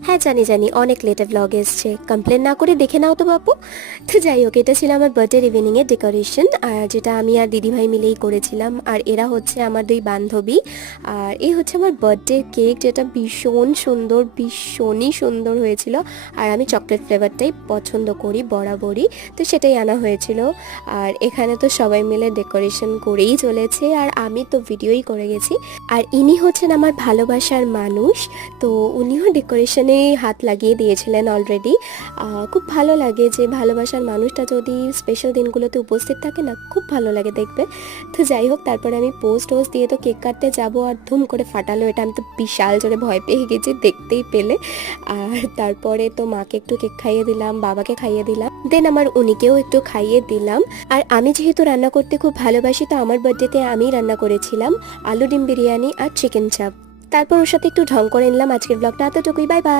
হ্যাঁ জানি জানি, অনেক লেটে ব্লগ এসছে, কমপ্লেন না করে দেখে নাও তো বাপু। তো যাই হোক, এটা ছিল আমার বার্থডে ইভিনিংয়ের ডেকোরেশন, আর যেটা আমি আর দিদিভাই মিলেই করেছিলাম। আর এরা হচ্ছে আমার দুই বান্ধবী। আর এই হচ্ছে আমার বার্থডে কেক, যেটা ভীষণ সুন্দর, ভীষণই সুন্দর হয়েছিল। আর আমি চকলেট ফ্লেভারটাই পছন্দ করি বরাবরই, তো সেটাই আনা হয়েছিল। আর এখানে তো সবাই মিলে ডেকোরেশন করেই চলেছে, আর আমি তো ভিডিওই করে গেছি। আর ইনি হচ্ছেন আমার ভালোবাসার মানুষ, তো উনিও ডেকোরেশনে হাত লাগিয়ে দিয়েছিলেন অলরেডি। খুব ভালো লাগে যে ভালোবাসার মানুষটা যদি স্পেশাল দিনগুলোতে উপস্থিত থাকে না, খুব ভালো লাগে দেখবে। তো যাই হোক, তারপরে আমি পোস্ট দিয়ে তো কেক কাটতে যাবো, আর ধুম করে ফাটালো এটা। আমি তো বিশাল জোরে ভয় পেয়ে গেছি, দেখতেই পেলে। আর তারপরে তো মাকে একটু কেক খাইয়ে দিলাম, বাবাকে খাইয়ে দিলাম, দেন আমার উনিকেও একটু খাইয়ে দিলাম। আর আমি যেহেতু রান্না করতে খুব ভালোবাসি, তো আমার বার্থডেতে আমি রান্না করেছিলাম আলু ডিম বিরিয়ানি আর চিকেন চাপ। তারপর ওর সাথে একটু ঢং করে নিলাম। আজকের ব্লগটা এতটুকুই, বাই বাই।